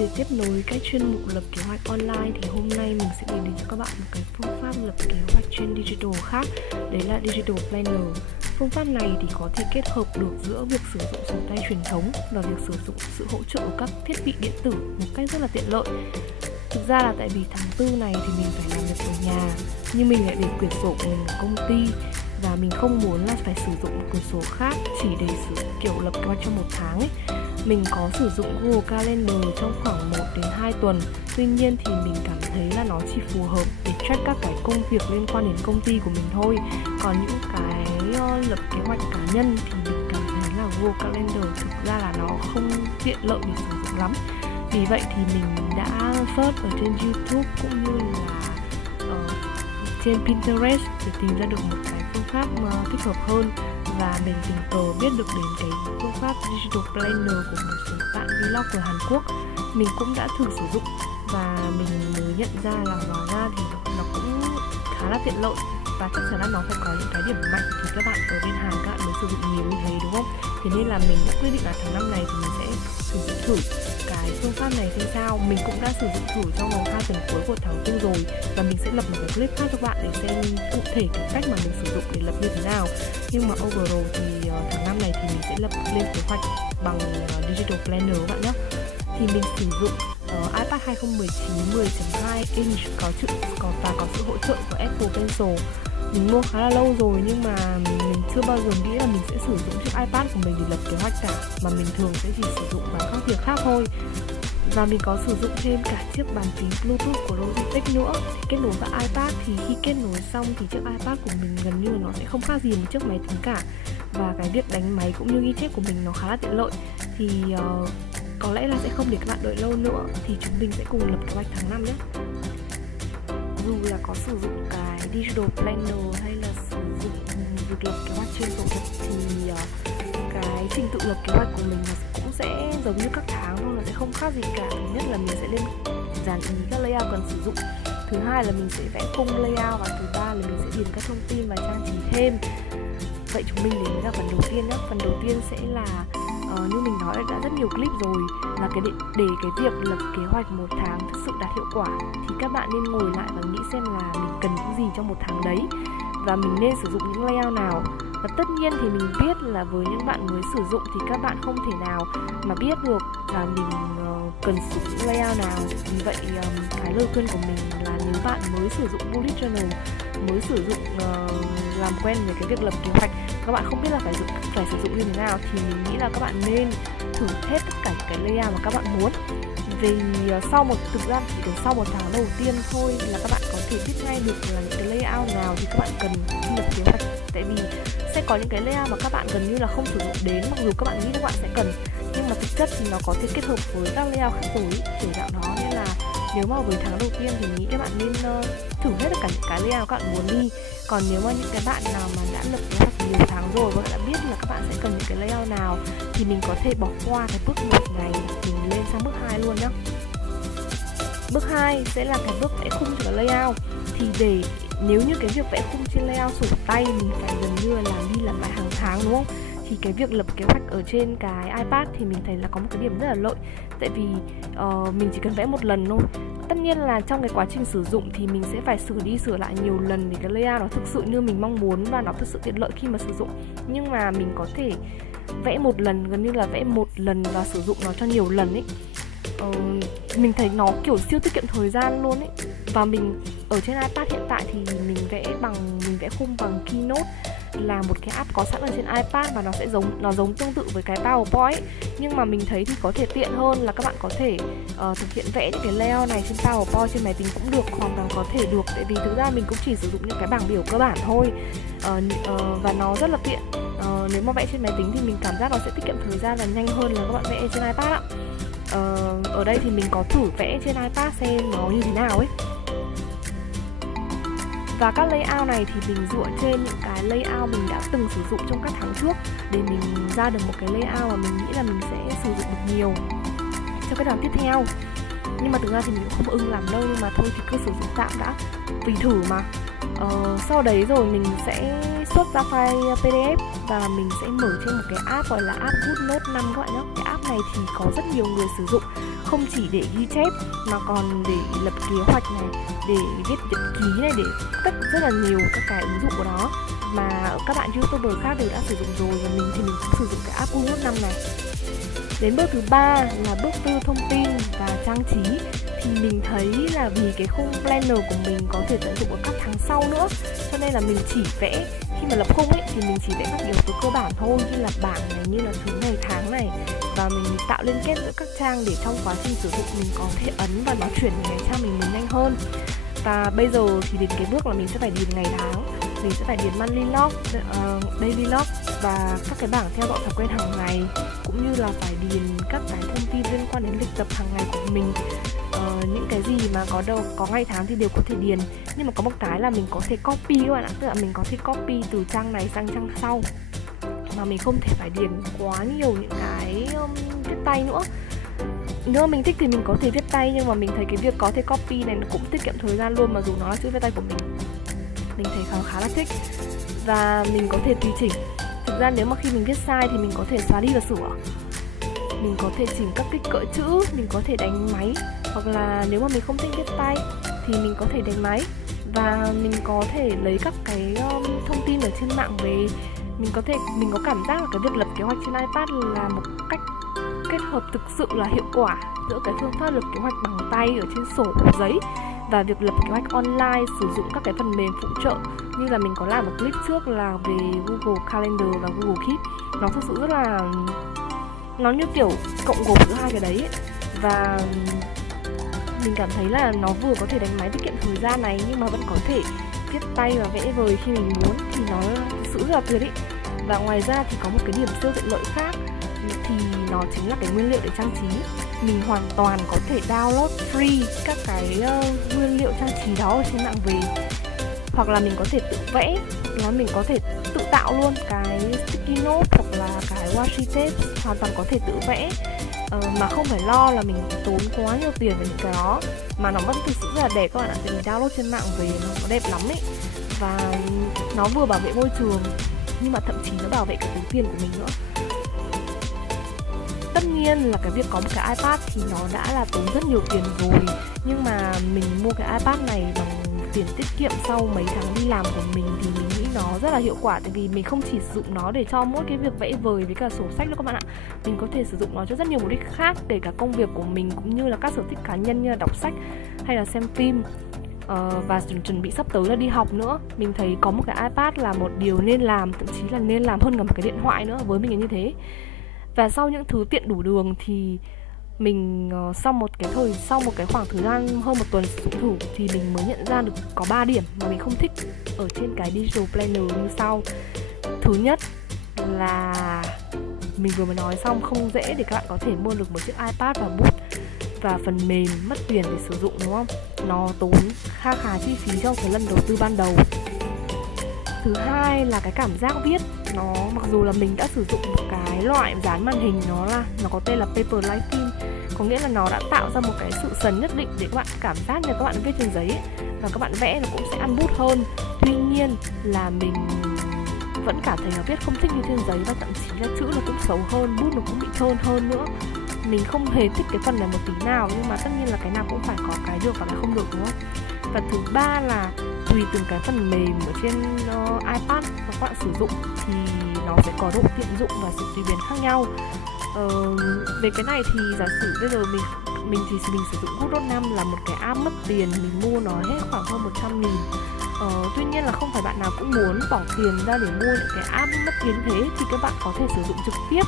để tiếp nối cái chuyên mục lập kế hoạch online thì hôm nay mình sẽ gửi đến cho các bạn một cái phương pháp lập kế hoạch trên digital khác. Đấy là Digital Planner. Phương pháp này thì có thể kết hợp được giữa việc sử dụng sổ tay truyền thống và việc sử dụng sự hỗ trợ của các thiết bị điện tử một cách rất là tiện lợi. Thực ra là tại vì tháng 4 này thì mình phải làm việc ở nhà, nhưng mình lại để quyển sổ của mình ở công ty và mình không muốn là phải sử dụng một quyển sổ khác chỉ để kiểu lập kế hoạch cho một tháng ấy. Mình có sử dụng Google Calendar trong khoảng 1 đến 2 tuần. Tuy nhiên thì mình cảm thấy là nó chỉ phù hợp để track các cái công việc liên quan đến công ty của mình thôi. Còn những cái lập kế hoạch cá nhân thì mình cảm thấy là Google Calendar thực ra là nó không tiện lợi để sử dụng lắm. Vì vậy thì mình đã search ở trên YouTube cũng như là trên Pinterest để tìm ra được một cái phương pháp thích hợp hơn. Và mình tình cờ biết được đến cái phương pháp Digital Planner của một số bạn vlogger Hàn Quốc. Mình cũng đã thử sử dụng và mình mới nhận ra là hóa ra thì nó cũng khá là tiện lợi. Và chắc chắn là nó phải có những cái điểm mạnh thì các bạn ở bên Hàn các bạn mới sử dụng nhiều như thế, đúng không? Thế nên là mình đã quyết định là tháng năm này thì mình sẽ sử dụng thử cái phương pháp này xem sao. Mình cũng đã sử dụng thử trong vòng 2 tuần cuối của tháng 4 rồi. Và mình sẽ lập một cái clip khác cho bạn để xem cụ thể cái cách mà mình sử dụng để lập như thế nào. Nhưng mà overall thì tháng 5 này thì mình sẽ lập lên kế hoạch bằng Digital Planner các bạn nhé. Thì mình sử dụng iPad 2019 10.2 inch và có sự hỗ trợ của Apple Pencil. Mình mua khá là lâu rồi nhưng mà mình chưa bao giờ nghĩ là mình sẽ sử dụng chiếc iPad của mình để lập kế hoạch cả, mà mình thường sẽ chỉ sử dụng vào các việc khác thôi. Và mình có sử dụng thêm cả chiếc bàn phím Bluetooth của Logitech nữa. Kết nối vào iPad thì khi kết nối xong thì chiếc iPad của mình gần như là nó sẽ không khác gì một chiếc máy tính cả. Và cái việc đánh máy cũng như ghi chép của mình nó khá là tiện lợi. Thì có lẽ là sẽ không để các bạn đợi lâu nữa, thì chúng mình sẽ cùng lập kế hoạch tháng 5 nhé. Dù là có sử dụng cái Digital Planner hay là sử dụng việc lập kế hoạch trên sổ thật thì cái trình tự lập kế hoạch của mình cũng sẽ giống như các tháng thôi, nó sẽ không khác gì cả. Thứ nhất là mình sẽ lên dàn ý các layout cần sử dụng. Thứ hai là mình sẽ vẽ khung layout. Và thứ ba là mình sẽ điền các thông tin và trang trí thêm. Vậy chúng mình đến với là phần đầu tiên nhé. Phần đầu tiên sẽ là như mình nói đã rất nhiều clip rồi, là để cái việc lập kế hoạch một tháng thực sự đạt hiệu quả thì các bạn nên ngồi lại và nghĩ xem là mình cần những gì trong một tháng đấy và mình nên sử dụng những layout nào. Và tất nhiên thì mình biết là với những bạn mới sử dụng thì các bạn không thể nào mà biết được là mình cần sử dụng layout nào. Vì vậy cái lời khuyên của mình là nếu bạn mới sử dụng bullet journal, mới sử dụng làm quen với cái việc lập kế hoạch, các bạn không biết là phải sử dụng như thế nào, thì mình nghĩ là các bạn nên thử hết tất cả những cái layout mà các bạn muốn. Vì thực ra chỉ cần sau một tháng đầu tiên thôi là các bạn có thể biết ngay được là những cái layout nào thì các bạn cần lập kế hoạch. Tại vì sẽ có những cái layout mà các bạn gần như là không sử dụng đến, mặc dù các bạn nghĩ các bạn sẽ cần, nhưng mà thực chất thì nó có thể kết hợp với các layout khác rồi, kiểu dạng đó. Nên là nếu mà với tháng đầu tiên thì nghĩ các bạn nên thử hết tất cả những cái layout các bạn muốn đi. Còn nếu mà những cái bạn nào mà đã lập kế hoạch nhiều tháng rồi và đã biết là các bạn sẽ cần những cái layout nào thì mình có thể bỏ qua cái bước 1 này, mình lên sang bước 2 luôn nhé. Bước 2 sẽ là cái bước vẽ khung cho cái layout. Thì nếu như cái việc vẽ khung trên layout sổ tay mình phải gần như là làm đi làm lại hàng tháng, đúng không? Thì cái việc lập kế hoạch ở trên cái iPad thì mình thấy là có một cái điểm rất là lợi. Tại vì mình chỉ cần vẽ một lần thôi. Tất nhiên là trong cái quá trình sử dụng thì mình sẽ phải sửa đi sửa lại nhiều lần để cái layout nó thực sự như mình mong muốn và nó thực sự tiện lợi khi mà sử dụng. Nhưng mà mình có thể vẽ một lần, gần như là vẽ một lần và sử dụng nó cho nhiều lần ấy. Mình thấy nó kiểu siêu tiết kiệm thời gian luôn ấy. Và mình ở trên iPad hiện tại thì mình vẽ khung bằng Keynote, là một cái app có sẵn ở trên iPad và nó giống tương tự với cái PowerPoint ấy. Nhưng mà mình thấy thì có thể tiện hơn là các bạn có thể thực hiện vẽ những cái layout này trên PowerPoint trên máy tính cũng được, hoàn toàn có thể được. Tại vì thực ra mình cũng chỉ sử dụng những cái bảng biểu cơ bản thôi, và nó rất là tiện. Nếu mà vẽ trên máy tính thì mình cảm giác nó sẽ tiết kiệm thời gian và nhanh hơn là các bạn vẽ trên iPad ạ. Ở đây thì mình có thử vẽ trên iPad xem nó như thế nào ấy. Và các layout này thì mình dựa trên những cái layout mình đã từng sử dụng trong các tháng trước để mình ra được một cái layout mà mình nghĩ là mình sẽ sử dụng được nhiều cho cái đoạn tiếp theo. Nhưng mà thực ra thì mình cũng không ưng làm đâu, nhưng mà thôi thì cứ sử dụng tạm đã, tùy thử mà. Sau đấy rồi mình sẽ xuất ra file PDF và mình sẽ mở trên một cái app gọi là app GoodNote 5 các bạn nhé. Cái app này thì có rất nhiều người sử dụng, không chỉ để ghi chép mà còn để lập kế hoạch này, để viết nhật ký này, để rất là nhiều các cái ứng dụng của đó mà các bạn YouTuber khác đều đã sử dụng rồi, và mình thì mình cũng sử dụng cái app Google Note 5 này. Đến bước thứ 3 là bước tư thông tin và trang trí. Thì mình thấy là vì cái khung planner của mình có thể tận dụng ở các tháng sau nữa, cho nên là mình chỉ vẽ, khi mà lập khung ấy thì mình chỉ vẽ các yếu tố cơ bản thôi, như là bảng này, như là thứ ngày tháng này, và mình tạo liên kết giữa các trang để trong quá trình sử dụng mình có thể ấn và nó chuyển về ngày trang mình nhanh hơn. Và bây giờ thì đến cái bước là mình sẽ phải điền ngày tháng, mình sẽ phải điền monthly log, daily log và các cái bảng theo dõi thói quen hàng ngày, cũng như là phải điền các cái thông tin liên quan đến lịch tập hàng ngày của mình. Những cái gì mà có ngày tháng thì đều có thể điền, nhưng mà có một cái là mình có thể copy các bạn ạ, tức là mình có thể copy từ trang này sang trang sau mà mình không thể phải điền quá nhiều những cái viết tay nữa. Nếu mà mình thích thì mình có thể viết tay, nhưng mà mình thấy cái việc có thể copy này nó cũng tiết kiệm thời gian luôn, mà dù nó là chữ viết tay của mình thấy khá là thích và mình có thể tùy chỉnh. Thực ra nếu mà khi mình viết sai thì mình có thể xóa đi và sửa, mình có thể chỉnh các kích cỡ chữ, mình có thể đánh máy, hoặc là nếu mà mình không thích viết tay thì mình có thể đánh máy, và mình có thể lấy các cái thông tin ở trên mạng về. Mình có cảm giác là cái việc lập kế hoạch trên iPad là một cách kết hợp thực sự là hiệu quả giữa cái phương pháp lập kế hoạch bằng tay ở trên sổ giấy và việc lập kế hoạch online sử dụng các cái phần mềm phụ trợ, như là mình có làm một clip trước là về Google Calendar và Google Keep. Nó thực sự rất là, nó như kiểu cộng gộp giữa hai cái đấy ấy. Và mình cảm thấy là nó vừa có thể đánh máy tiết kiệm thời gian này, nhưng mà vẫn có thể viết tay và vẽ vời khi mình muốn, thì nó thực sự rất là tuyệt ấy. Và ngoài ra thì có một cái điểm siêu tiện lợi khác, thì nó chính là cái nguyên liệu để trang trí. Mình hoàn toàn có thể download free các cái nguyên liệu trang trí đó ở trên mạng về, hoặc là mình có thể tự vẽ, là mình có thể tự tạo luôn cái sticky note hoặc là cái washi tape, hoàn toàn có thể tự vẽ mà không phải lo là mình tốn quá nhiều tiền về những cái đó, mà nó vẫn thực sự rất là đẹp các bạn ạ. Thì mình download trên mạng về nó đẹp lắm ấy, và nó vừa bảo vệ môi trường nhưng mà thậm chí nó bảo vệ cả túi tiền của mình nữa. Tất nhiên là cái việc có một cái iPad thì nó đã là tốn rất nhiều tiền rồi, nhưng mà mình mua cái iPad này bằng tiền tiết kiệm sau mấy tháng đi làm của mình thì mình nghĩ nó rất là hiệu quả. Tại vì mình không chỉ sử dụng nó để cho mỗi cái việc vẽ vời với cả sổ sách đâu các bạn ạ, mình có thể sử dụng nó cho rất nhiều mục đích khác, để cả công việc của mình cũng như là các sở thích cá nhân như là đọc sách hay là xem phim, và chuẩn bị sắp tới là đi học nữa. Mình thấy có một cái iPad là một điều nên làm, thậm chí là nên làm hơn cả một cái điện thoại nữa, với mình là như thế. Và sau những thứ tiện đủ đường thì mình sau một cái khoảng thời gian hơn một tuần sử dụng thử thì mình mới nhận ra được có 3 điểm mà mình không thích ở trên cái Digital Planner như sau. Thứ nhất là mình vừa mới nói xong, không dễ để các bạn có thể mua được một chiếc iPad và bút và phần mềm, mất tiền để sử dụng, đúng không? Nó tốn khá chi phí trong cái lần đầu tư ban đầu. Thứ hai là cái cảm giác viết, nó mặc dù là mình đã sử dụng một cái loại dán màn hình, nó có tên là Paperlike Pen, có nghĩa là nó đã tạo ra một cái sự sần nhất định để các bạn cảm giác như các bạn viết trên giấy ấy, và các bạn vẽ nó cũng sẽ ăn bút hơn. Tuy nhiên là mình vẫn cảm thấy nó viết không thích như trên giấy, và thậm chí là chữ nó cũng xấu hơn, bút nó cũng bị trơn hơn nữa. Mình không hề thích cái phần này một tí nào, nhưng mà tất nhiên là cái nào cũng phải có cái được và cái không được, đúng không? Và thứ ba là tùy từng cái phần mềm ở trên iPad mà các bạn sử dụng thì nó sẽ có độ tiện dụng và sự tùy biến khác nhau. Về cái này thì giả sử bây giờ mình sử dụng Google Note 5 là một cái app mất tiền, mình mua nó hết khoảng hơn 100.000. Tuy nhiên là không phải bạn nào cũng muốn bỏ tiền ra để mua những cái app mất tiền thế, thì các bạn có thể sử dụng trực tiếp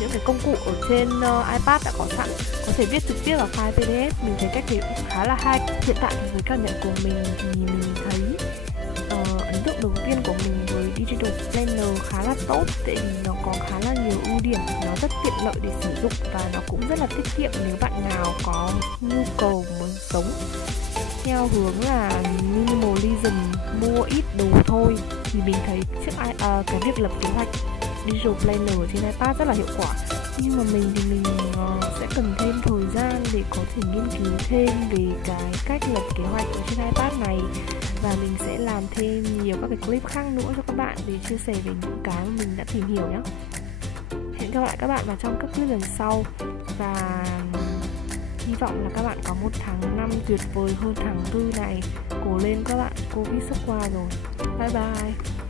những cái công cụ ở trên iPad đã có sẵn, có thể viết trực tiếp vào file PDF. Mình thấy cách này cũng khá là hay. Hiện tại thì với cảm nhận của mình thì mình thấy ấn tượng đầu tiên của mình với Digital Planner khá là tốt, tại vì nó có khá là nhiều ưu điểm, nó rất tiện lợi để sử dụng và nó cũng rất là tiết kiệm nếu bạn nào có nhu cầu muốn sống theo hướng là minimalism, mua ít đồ thôi, thì mình thấy cái việc lập kế hoạch Digital Planner trên iPad rất là hiệu quả. Nhưng mà mình thì mình sẽ cần thêm thời gian để có thể nghiên cứu thêm về cái cách lập kế hoạch ở trên iPad này, và mình sẽ làm thêm nhiều các cái clip khác nữa cho các bạn để chia sẻ về những cái mà mình đã tìm hiểu nhé. Hẹn gặp lại các bạn vào trong các clip lần sau, và hy vọng là các bạn có một tháng 5 tuyệt vời hơn tháng 4 này. Cố lên các bạn, Covid sắp qua rồi. Bye bye.